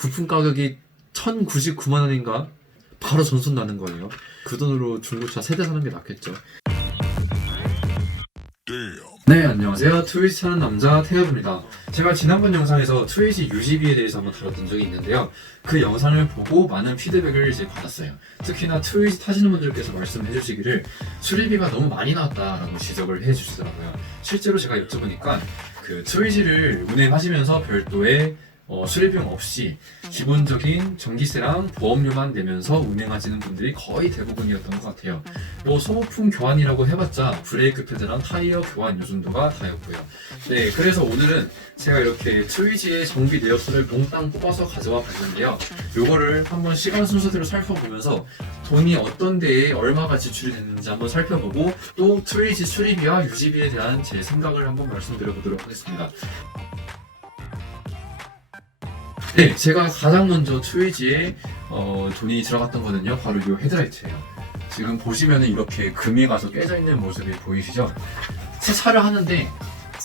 부품 가격이 1,099만원인가? 바로 전손 나는 거예요. 그 돈으로 중고차 세대 사는 게 낫겠죠. 네, 안녕하세요. 트위지 사는 남자 태엽입니다. 제가 지난번 영상에서 트위지 유지비에 대해서 한번 다뤘던 적이 있는데요. 그 영상을 보고 많은 피드백을 이제 받았어요. 특히나 트위지 타시는 분들께서 말씀해 주시기를 수리비가 너무 많이 나왔다라고 지적을 해 주시더라고요. 실제로 제가 여쭤보니까 그 트위지를 운행하시면서 별도의 수리비용 없이 기본적인 전기세랑 보험료만 내면서 운행하시는 분들이 거의 대부분이었던 것 같아요. 소모품 교환이라고 해봤자 브레이크 패드랑 타이어 교환 요 정도가 다였고요. 네, 그래서 오늘은 제가 이렇게 트위지의 정비 내역서를 몽땅 뽑아서 가져와 봤는데요. 요거를 한번 시간 순서대로 살펴보면서 돈이 어떤 데에 얼마가 지출이 됐는지 한번 살펴보고 또 트위지 수리비와 유지비에 대한 제 생각을 한번 말씀드려보도록 하겠습니다. 네, 제가 가장 먼저 트위지에 돈이 들어갔던 거는요, 바로 이 헤드라이트예요. 지금 보시면은 이렇게 금이 가서 깨져 있는 모습이 보이시죠? 세차를 하는데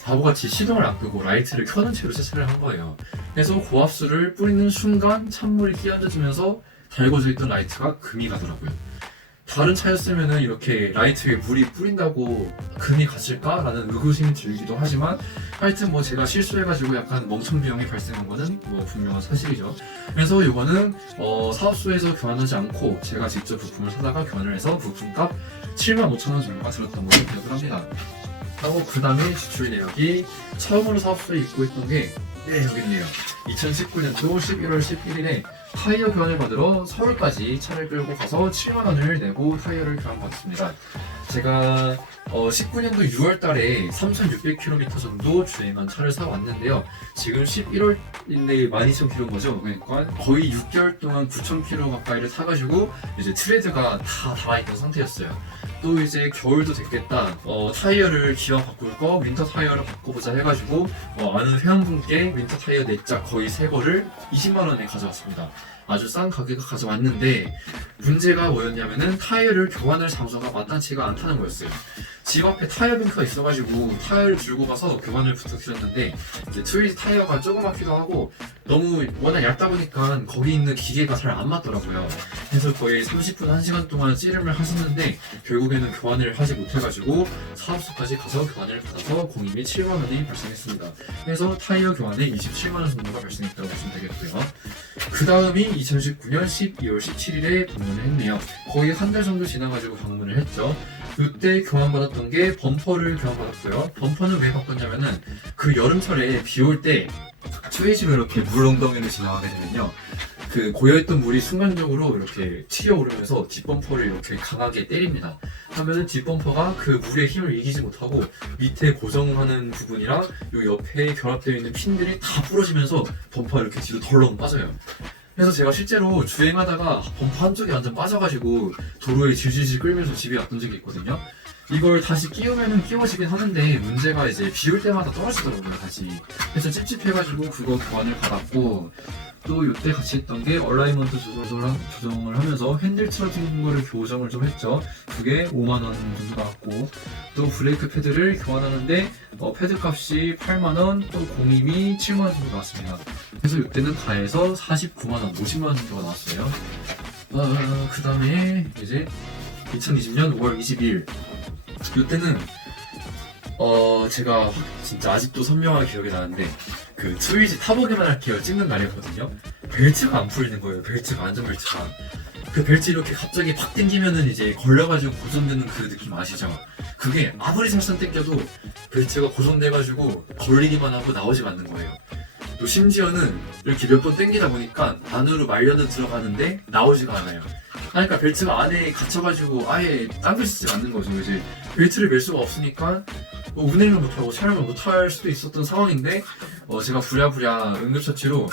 바보같이 시동을 안 끄고 라이트를 켜놓은 채로 세차를 한 거예요. 그래서 고압수를 뿌리는 순간 찬물이 끼얹어지면서 달궈져 있던 라이트가 금이 가더라고요. 다른 차였으면은 이렇게 라이트에 물이 뿌린다고 금이 갔을까라는 의구심이 들기도 하지만 하여튼 제가 실수해가지고 약간 멍청 비용이 발생한 거는 분명한 사실이죠. 그래서 이거는 사업소에서 교환하지 않고 제가 직접 부품을 사다가 교환을 해서 부품값 75,000원 정도가 들었던 걸로 기억을 합니다. 하고 그 다음에 지출 내역이 처음으로 사업소에 입고 있던 게 여기 있네요. 2019년도 11월 11일에 타이어 교환을 받으러 서울까지 차를 끌고 가서 7만원을 내고 타이어를 교환받았습니다. 제가 19년도 6월달에 3,600km 정도 주행한 차를 사왔는데요. 지금 11월인데 12,000km인 거죠. 그러니까 거의 6개월 동안 9,000km 가까이를 타가지고 이제 트레드가 다 달아있던 상태였어요. 또 이제 겨울도 됐겠다. 타이어를 기왕 바꿀 거 윈터 타이어를 바꿔보자 해가지고 아는 회원분께 윈터 타이어 4짝 거의 새 거를 20만원에 가져왔습니다. 아주 싼 가격에 가져왔는데 문제가 뭐였냐면은 타이어를 교환할 장소가 마땅치가 않다는 거였어요. 집 앞에 타이어 뱅크가 있어가지고 타이어를 들고 가서 교환을 부탁드렸는데 이제 트위지 타이어가 조그맣기도 하고 너무 워낙 얇다 보니까 거기 있는 기계가 잘 안 맞더라고요. 그래서 거의 30분, 1시간 동안 씨름을 하셨는데 결국에는 교환을 하지 못해가지고 사업소까지 가서 교환을 받아서 공임이 7만원이 발생했습니다. 그래서 타이어 교환에 27만원 정도가 발생했다고 보시면 되겠고요. 그 다음이 2019년 12월 17일에 방문을 했네요. 거의 한 달 정도 지나가지고 방문을 했죠. 그때 교환받았던 게 범퍼를 교환받았고요. 범퍼는 왜 바꿨냐면은 그 여름철에 비 올 때 트위지로 이렇게 물 엉덩이를 지나가게 되면요, 그 고여있던 물이 순간적으로 이렇게 튀어오르면서 뒷범퍼를 이렇게 강하게 때립니다. 하면은 뒷범퍼가 그 물의 힘을 이기지 못하고 밑에 고정하는 부분이랑 요 옆에 결합되어 있는 핀들이 다 부러지면서 범퍼가 이렇게 뒤로 덜렁 빠져요. 그래서 제가 실제로 주행하다가 범퍼 한쪽이 완전 빠져가지고 도로에 질질질 끌면서 집에 왔던 적이 있거든요. 이걸 다시 끼우면은 끼워지긴 하는데 문제가 이제 비 올 때마다 떨어지더라고요, 다시. 그래서 찝찝해가지고 그거 교환을 받았고, 또 이때 같이 했던 게 얼라이먼트 조정을 하면서 핸들 틀어진 거를 교정을 좀 했죠. 그게 5만원 정도 나왔고, 또 브레이크 패드를 교환하는데 패드 값이 8만원, 또 공임이 7만원 정도 나왔습니다. 그래서 이때는 다 해서 49만원, 50만원 정도가 나왔어요. 그 다음에 이제 2020년 5월 22일 이때는 제가 진짜 아직도 선명하게 기억이 나는데 그 트위지 타보기만 할게요 찍는 날이었거든요. 벨트가 안 풀리는 거예요. 벨트가, 안전벨트가. 그 벨트 이렇게 갑자기 팍 당기면은 이제 걸려가지고 고정되는 그 느낌 아시죠? 그게 아무리 살살 당겨도 벨트가 고정돼가지고 걸리기만 하고 나오지가 않는 거예요. 또 심지어는 이렇게 몇 번 당기다 보니까 안으로 말려는 들어가는데 나오지가 않아요. 그러니까 벨트가 안에 갇혀가지고 아예 당겨지지 않는 거죠. 이제 벨트를 멜 수가 없으니까 운행을 못하고 촬영을 못할 수도 있었던 상황인데 제가 부랴부랴 응급처치로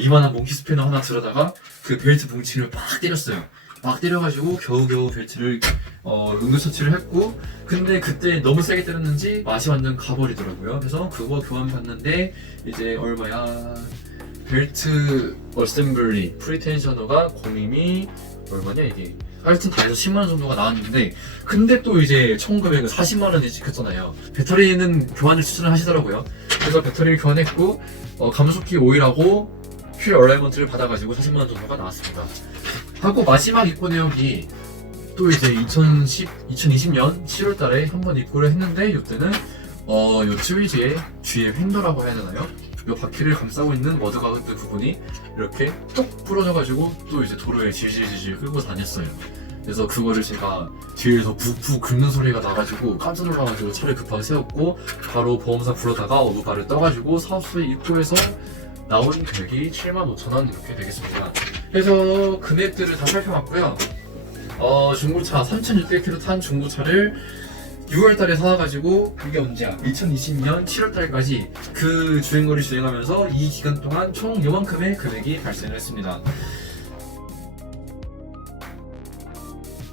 이만한 몽키 스패너 하나 들어다가 그 벨트 뭉치를 막 때렸어요. 막 때려가지고 겨우겨우 벨트를 응급처치를 했고, 근데 그때 너무 세게 때렸는지 맛이 완전 가버리더라고요. 그래서 그거 교환받는데 이제 얼마야, 벨트 어셈블리 프리텐셔너가 공임이 얼마냐 이게, 하여튼 다 해서 10만원 정도가 나왔는데, 근데 또 이제 총 금액은 40만원이 찍혔잖아요. 배터리는 교환을 추천을 하시더라고요. 그래서 배터리를 교환했고 감속기 오일하고 휠 얼라이먼트를 받아가지고 40만원 정도가 나왔습니다. 하고 마지막 입고 내역이 또 이제 2020년 7월달에 한번 입고를 했는데 이때는 요 트위지의 뒤에 횡도라고 해야 되나요? 요 바퀴를 감싸고 있는 머드가드 부분이 이렇게 뚝 부러져가지고 또 이제 도로에 질질질질 끌고 다녔어요. 그래서 그거를 제가 뒤에서 푹푹 긁는 소리가 나가지고 깜짝 놀라가지고 차를 급하게 세웠고 바로 보험사 불러다가 어부바를 떠가지고 사업소에 입고해서 나온 금액이 75,000원 이렇게 되겠습니다. 그래서 금액들을 다 살펴봤고요. 중고차 3,600km 탄 중고차를 6월달에 사와가지고 그게 언제야? 2020년 7월달까지 그 주행거리 주행하면서 이 기간 동안 총 요만큼의 금액이 발생을 했습니다.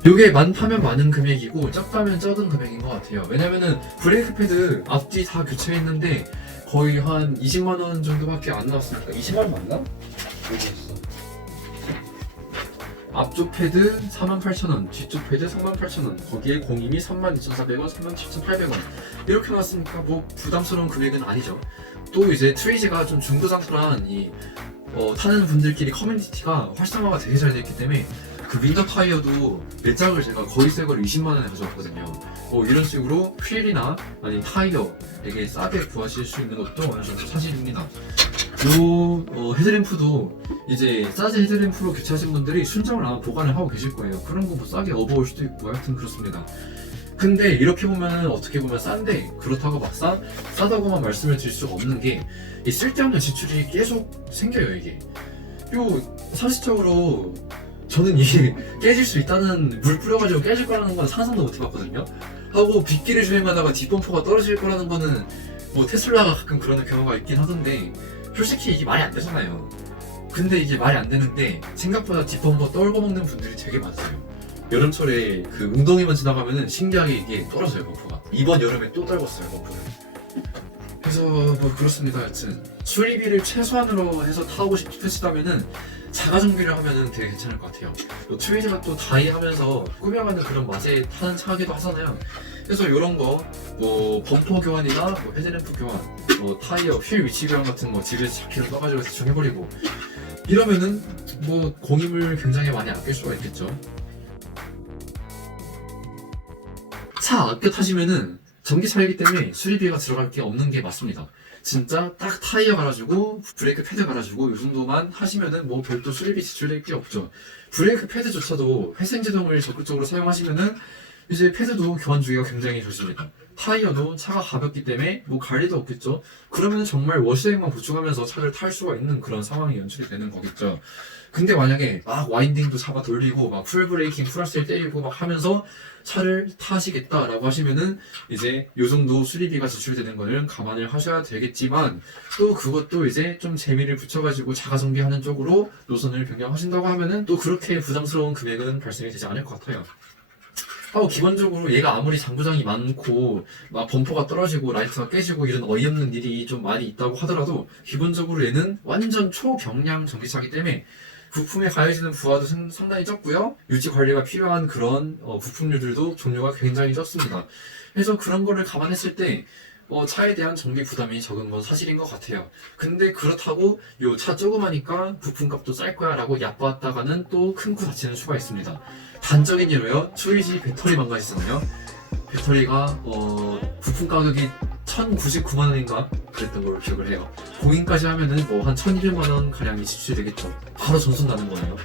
요게 많다면 많은 금액이고 적다면 적은 금액인 것 같아요. 왜냐면은 브레이크 패드 앞뒤 다 교체했는데 거의 한 20만원 정도밖에 안 나왔으니까 20만원 맞나? 여기 있어. 앞쪽 패드 48,000원, 뒤쪽 패드 38,000원, 거기에 공임이 32,400원, 37,800원 이렇게 나왔으니까 뭐 부담스러운 금액은 아니죠. 또 이제 트위지가 좀 중고장소란 이 타는 분들끼리 커뮤니티가 활성화가 되게 잘 되어 있기 때문에 그 윈터 타이어도 몇 장을 제가 거의 새 거를 20만원에 가져왔거든요. 이런 식으로 휠이나 아니면 타이어 되게 싸게 구하실 수 있는 것도 어느 정도 사실입니다. 요 헤드램프도 이제 싸제 헤드램프로 교체하신 분들이 순정을 아마 보관을 하고 계실 거예요. 그런 거 뭐 싸게 업어올 수도 있고 하여튼 그렇습니다. 근데 이렇게 보면 어떻게 보면 싼데 그렇다고 막상 싸다고만 말씀을 드릴 수가 없는 게 이 쓸데없는 지출이 계속 생겨요. 이게 요 상식적으로 저는 이게 깨질 수 있다는 물 뿌려가지고 깨질 거라는 건 상상도 못 해봤거든요. 하고 빗길을 주행하다가 뒷범퍼가 떨어질 거라는 거는 뭐 테슬라가 가끔 그러는 경우가 있긴 하던데 솔직히 이게 말이 안 되잖아요. 근데 이게 말이 안 되는데 생각보다 뒷범퍼 떨궈먹는 분들이 되게 많아요. 여름철에 그 웅덩이만 지나가면은 신기하게 이게 떨어져요, 범퍼가. 이번 여름에 또 떨궜어요, 범퍼를. 그래서 뭐 그렇습니다. 하여튼 수리비를 최소한으로 해서 타고 싶으시다면은 자가 정비를 하면은 되게 괜찮을 것 같아요. 트위지가 또 다이 하면서 꾸며가는 그런 맛에 타는 차기도 하잖아요. 그래서 이런 거, 뭐 범퍼 교환이나 뭐 헤드램프 교환, 뭐 타이어, 휠 위치 교환 같은 거 집에서 자키를 떠가지고 대충 해버리고 이러면은 뭐 공임을 굉장히 많이 아낄 수가 있겠죠. 차 아껴 타시면은 전기차이기 때문에 수리비가 들어갈 게 없는 게 맞습니다. 진짜 딱 타이어 갈아주고 브레이크 패드 갈아주고 이 정도만 하시면은 뭐 별도 수리비 지출될 게 없죠. 브레이크 패드조차도 회생제동을 적극적으로 사용하시면은 이제 패드도 교환 주기가 굉장히 좋습니다. 타이어도 차가 가볍기 때문에 뭐 갈 일도 없겠죠. 그러면 정말 워시액만 보충하면서 차를 탈 수가 있는 그런 상황이 연출이 되는 거겠죠. 근데 만약에 막 와인딩도 잡아 돌리고 막 풀브레이킹 풀악셀 때리고 막 하면서 차를 타시겠다라고 하시면은 이제 요 정도 수리비가 지출되는 거를 감안을 하셔야 되겠지만 또 그것도 이제 좀 재미를 붙여가지고 자가 정비하는 쪽으로 노선을 변경하신다고 하면은 또 그렇게 부담스러운 금액은 발생이 되지 않을 것 같아요. 기본적으로 얘가 아무리 장부장이 많고 막 범퍼가 떨어지고 라이트가 깨지고 이런 어이없는 일이 좀 많이 있다고 하더라도 기본적으로 얘는 완전 초경량 전기차이기 때문에 부품에 가해지는 부하도 상당히 적고요. 유지 관리가 필요한 그런 부품류들도 종류가 굉장히 적습니다. 그래서 그런 거를 감안했을 때 차에 대한 정비 부담이 적은 건 사실인 것 같아요. 근데 그렇다고 요 차 조그마니까 부품값도 쌀 거야 라고 얕봤다가는 또 큰 코 다치는 수가 있습니다. 단적인 예로요. 트위지 배터리 망가지잖아요. 배터리가 부품 가격이 1,099만원인가 그랬던 걸 기억을 해요. 공인까지 하면은 뭐 한 1,200만원 가량이 지출이 되겠죠. 바로 전손 나는 거예요.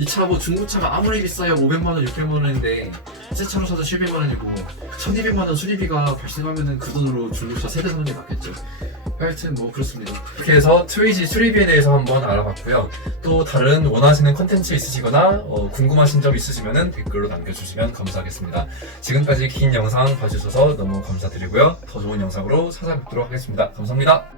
이 차 뭐 중고차가 아무리 비싸야 500만원, 600만원인데 새 차로 사도 700만원이고 1,200만원 수리비가 발생하면은 그 돈으로 중고차 세대 사는 게 낫겠죠. 하여튼 뭐 그렇습니다. 이렇게 해서 트위지 수리비에 대해서 한번 알아봤고요. 또 다른 원하시는 컨텐츠 있으시거나 궁금하신 점 있으시면 댓글로 남겨주시면 감사하겠습니다. 지금까지 긴 영상 봐주셔서 너무 감사드리고요. 더 좋은 영상으로 찾아뵙도록 하겠습니다. 감사합니다.